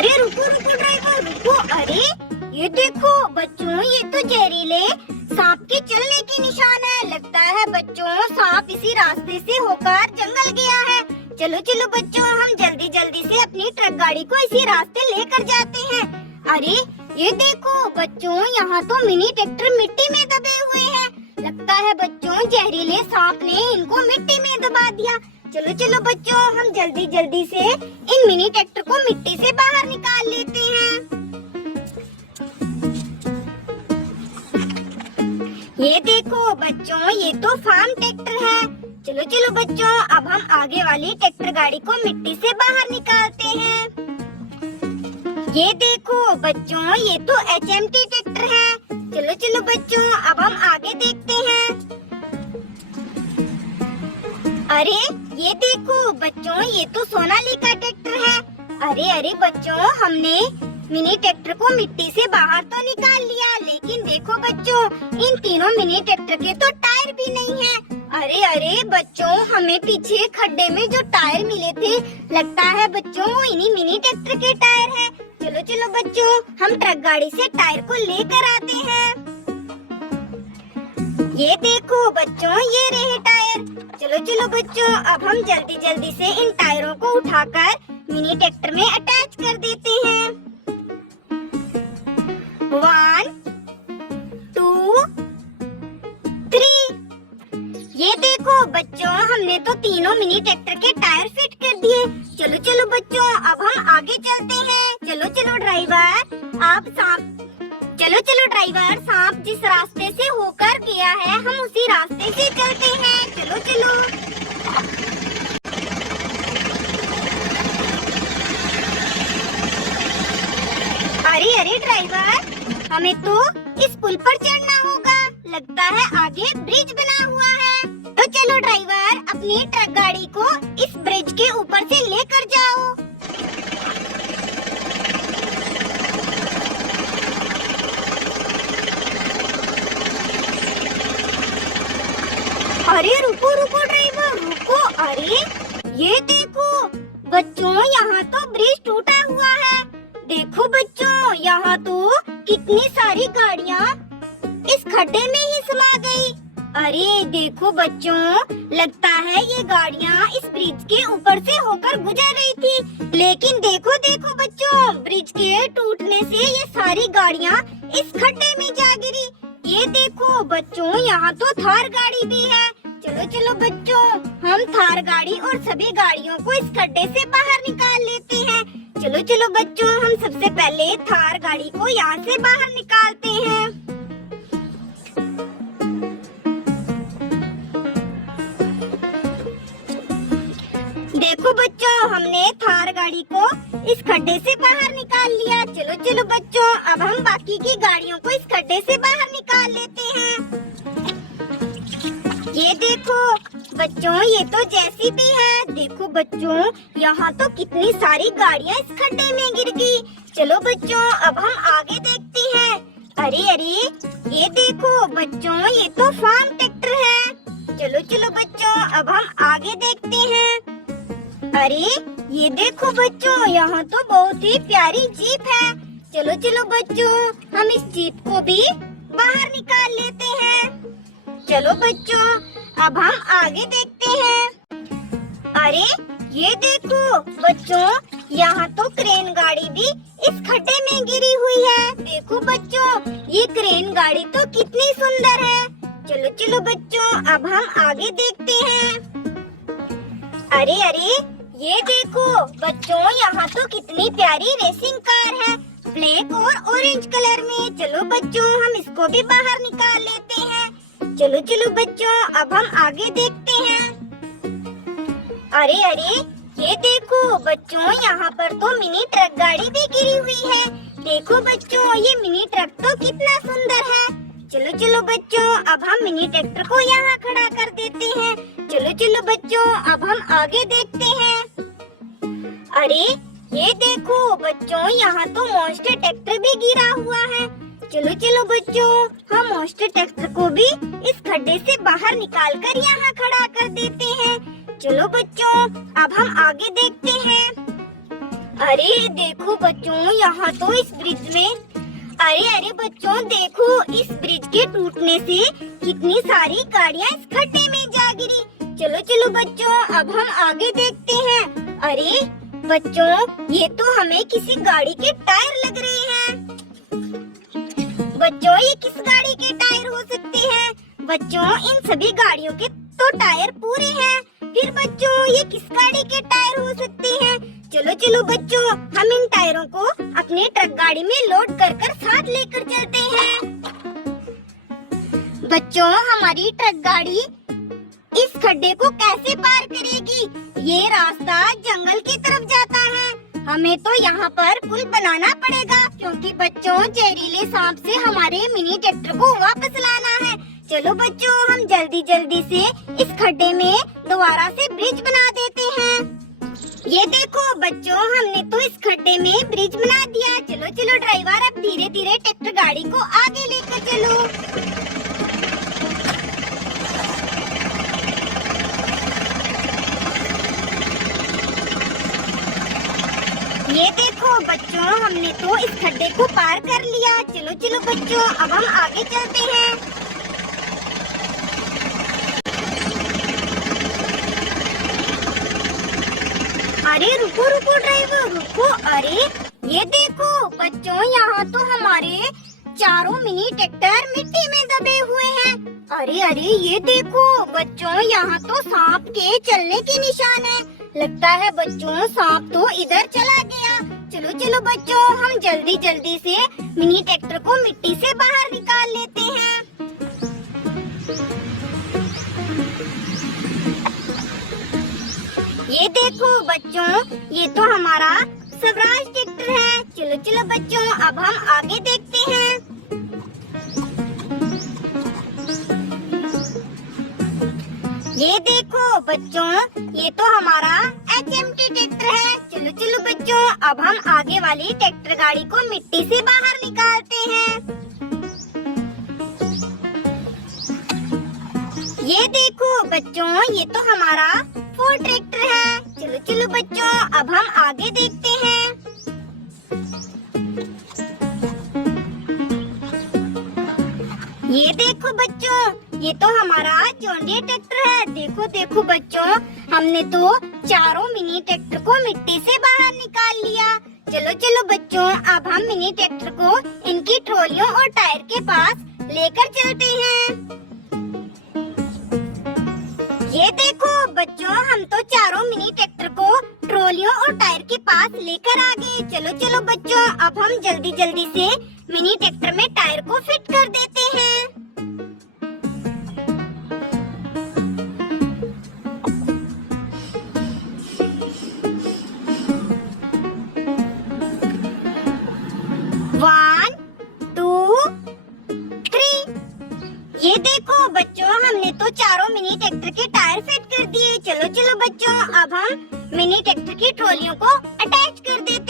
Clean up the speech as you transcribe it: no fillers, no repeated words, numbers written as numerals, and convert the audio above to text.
अरे रुको रुको ड्राइवर रुको। अरे ये देखो बच्चों, ये तो जहरीले सांप के चलने के निशान है। लगता है बच्चों सांप इसी रास्ते से होकर जंगल गया है। चलो चलो बच्चों, हम जल्दी जल्दी से अपनी ट्रक गाड़ी को इसी रास्ते लेकर जाते हैं। अरे ये देखो बच्चों, यहाँ तो मिनी ट्रैक्टर मिट्टी में दबे हुए हैं। लगता है बच्चों जहरीले सांप ने इनको मिट्टी में दबा दिया। चलो चलो बच्चों, हम जल्दी जल्दी से इन मिनी ट्रैक्टर को मिट्टी से बाहर निकाल लेते हैं। ये देखो बच्चों, ये तो फार्म ट्रैक्टर है। चलो चलो बच्चों, अब हम आगे वाली ट्रैक्टर गाड़ी को मिट्टी से बाहर निकालते हैं। ये देखो बच्चों, ये तो HMT ट्रैक्टर है। चलो चलो बच्चों, अब हम आगे देखते हैं। अरे ये देखो बच्चों, ये तो सोनालिका ट्रैक्टर है। अरे अरे बच्चों, हमने मिनी ट्रैक्टर को मिट्टी से बाहर तो निकाल लिया, लेकिन देखो बच्चों, इन तीनों मिनी ट्रैक्टर के तो टायर भी नहीं है। अरे अरे बच्चों, हमें पीछे खड्डे में जो टायर मिले थे, लगता है बच्चों वो इन्हीं मिनी ट्रैक्टर के टायर हैं। चलो चलो बच्चों, हम ट्रक गाड़ी से टायर को लेकर आते हैं। ये देखो बच्चों, ये रहे टायर। चलो चलो बच्चों, अब हम जल्दी जल्दी से इन टायरों को उठाकर मिनी ट्रैक्टर में अटैच कर देते हैं। 1 2 3। ये देखो बच्चों, हमने तो तीनों मिनी ट्रैक्टर के टायर फिट कर दिए। चलो चलो बच्चों, अब हम आगे चलते हैं। चलो चलो ड्राइवर, आप चलो ड्राइवर, सांप जिस रास्ते से होकर गया है, हम उसी रास्ते से चलते हैं। चलो चलो। अरे अरे ड्राइवर, हमें तो इस पुल पर चढ़ना होगा। लगता है आगे ब्रिज बना हुआ है। तो चलो ड्राइवर, अपनी ट्रक गाड़ी को इस ब्रिज के ऊपर से लेकर जाओ। अरे रुको रुको ड्राइवर रुको। अरे ये देखो बच्चों, यहाँ तो ब्रिज टूटा हुआ है। देखो बच्चों, यहाँ तो कितनी सारी गाड़ियाँ इस खड्डे में ही समा गई। अरे देखो बच्चों, लगता है ये गाड़ियाँ इस ब्रिज के ऊपर से होकर गुजर रही थी, लेकिन देखो देखो बच्चों, ब्रिज के टूटने से ये सारी गाड़ियाँ इस खड्डे में जा गिरी। ये देखो बच्चों, यहाँ तो थार गाड़ी भी है। चलो चलो बच्चों, हम थार गाड़ी और सभी गाड़ियों को इस खड्डे से बाहर निकाल लेते हैं। चलो चलो बच्चों, हम सबसे पहले थार गाड़ी को यहाँ से बाहर निकालते हैं। देखो बच्चों, हमने थार गाड़ी को इस खड्डे से बाहर निकाल लिया। चलो चलो बच्चों, अब हम बाकी की गाड़ियों को इस खड्डे से बाहर निकाल लेते हैं। ये देखो बच्चों, ये तो जेसीबी है। देखो बच्चों, यहाँ तो कितनी सारी गाड़ियाँ इस खड्डे में गिर गई। चलो बच्चों, अब हम आगे देखते हैं। अरे अरे ये देखो बच्चों, ये तो फार्म ट्रैक्टर है। चलो चलो बच्चों, अब हम आगे देखते हैं। अरे ये देखो बच्चों, यहाँ तो बहुत ही प्यारी जीप है। चलो चलो बच्चों, हम इस जीप को भी बाहर निकाल लेते हैं। चलो बच्चों, अब हम आगे देखते हैं। अरे ये देखो बच्चों, यहाँ तो क्रेन गाड़ी भी इस खड्डे में गिरी हुई है। देखो बच्चों, ये क्रेन गाड़ी तो कितनी सुंदर है। चलो चलो बच्चों, अब हम आगे देखते हैं। अरे अरे ये देखो बच्चों, यहाँ तो कितनी प्यारी रेसिंग कार है, ब्लैक और ऑरेंज कलर में। चलो बच्चों, हम इसको भी बाहर निकाल लेते हैं। चलो चलो बच्चों, अब हम आगे देखते हैं। अरे अरे ये देखो बच्चों, यहाँ पर तो मिनी ट्रक गाड़ी भी गिरी हुई है। देखो बच्चों, ये मिनी ट्रक तो कितना सुंदर है। चलो चलो बच्चों, अब हम मिनी ट्रैक्टर को यहाँ खड़ा कर देते हैं। चलो चलो बच्चों, अब हम आगे देखते हैं। अरे ये देखो बच्चों, यहाँ तो मॉन्स्टर ट्रैक्टर भी गिरा हुआ है। चलो चलो बच्चों, हम मॉन्स्टर ट्रैक्टर को भी इस खड्डे से बाहर निकालकर यहाँ खड़ा कर देते हैं। चलो बच्चों, अब हम आगे देखते हैं। अरे देखो बच्चों, यहाँ तो इस ब्रिज में अरे बच्चों देखो, इस ब्रिज के टूटने से कितनी सारी गाड़ियाँ इस खड्डे में जा गिरी। चलो चलो बच्चों, अब हम आगे देखते हैं। अरे बच्चों, ये तो हमें किसी गाड़ी के टायर लग रहे हैं। बच्चों, ये किस गाड़ी के टायर हो सकते हैं? बच्चों, इन सभी गाड़ियों के तो टायर पूरे हैं। फिर बच्चों, ये किस गाड़ी के टायर हो सकते हैं? चलो चलो बच्चों, हम इन टायरों को अपने ट्रक गाड़ी में लोड कर कर साथ लेकर चलते हैं। बच्चों, हमारी ट्रक गाड़ी इस खड्डे को कैसे पार करेगी? ये रास्ता जंगल की तरफ जाता है। हमें तो यहाँ पर पुल बनाना पड़ेगा, क्योंकि बच्चों जहरीले सांप से हमारे मिनी ट्रैक्टर को वापस लाना है। चलो बच्चों, हम जल्दी जल्दी से इस खड्डे में दोबारा से ब्रिज बना देते हैं। ये देखो बच्चों, हमने तो इस खड्डे में ब्रिज बना दिया। चलो चलो ड्राइवर, अब धीरे धीरे ट्रैक्टर गाड़ी को आगे लेकर चलो। ये देखो बच्चों, हमने तो इस खड्डे को पार कर लिया। चलो चलो बच्चों, अब हम आगे चलते हैं। अरे रुको रुको ड्राइवर, रुको। अरे ये देखो बच्चों, यहाँ तो हमारे चारों मिनी ट्रैक्टर मिट्टी में दबे हुए हैं। अरे ये देखो बच्चों, यहाँ तो सांप के चलने के निशान है। लगता है बच्चों सांप तो इधर चला गया। चलो चलो बच्चों, हम जल्दी जल्दी से मिनी ट्रैक्टर को मिट्टी से बाहर निकाल लेते हैं। ये देखो बच्चों, ये तो हमारा स्वराज ट्रैक्टर है। चलो चलो बच्चों, अब हम आगे देखते हैं। ये देखो बच्चों, ये तो हमारा HMT ट्रैक्टर है। चलो चलो बच्चों, अब हम आगे वाली ट्रैक्टर गाड़ी को मिट्टी से बाहर निकालते हैं। ये देखो बच्चों, ये तो हमारा फोर्ड ट्रैक्टर है। चलो चलो बच्चों, अब हम आगे देखते हैं। ये देखो बच्चों, ये तो हमारा जॉन डीरे ट्रैक्टर है। देखो देखो बच्चों, हमने तो चारों मिनी ट्रैक्टर को मिट्टी से बाहर निकाल लिया। चलो चलो बच्चों, अब हम मिनी ट्रैक्टर को इनकी ट्रॉलियों और टायर के पास लेकर चलते हैं। ये देखो बच्चों, हम तो चारों मिनी ट्रैक्टर को ट्रॉलियों और टायर के पास लेकर आ गए। चलो चलो बच्चों, अब हम जल्दी जल्दी से मिनी ट्रैक्टर में टायर को फिट कर देते हैं। One, two, three. ये देखो बच्चों, हमने तो चारों मिनी ट्रैक्टर के टायर फिट कर दिए। चलो चलो बच्चों, अब हम मिनी ट्रैक्टर की ट्रॉलियों को अटैच कर देते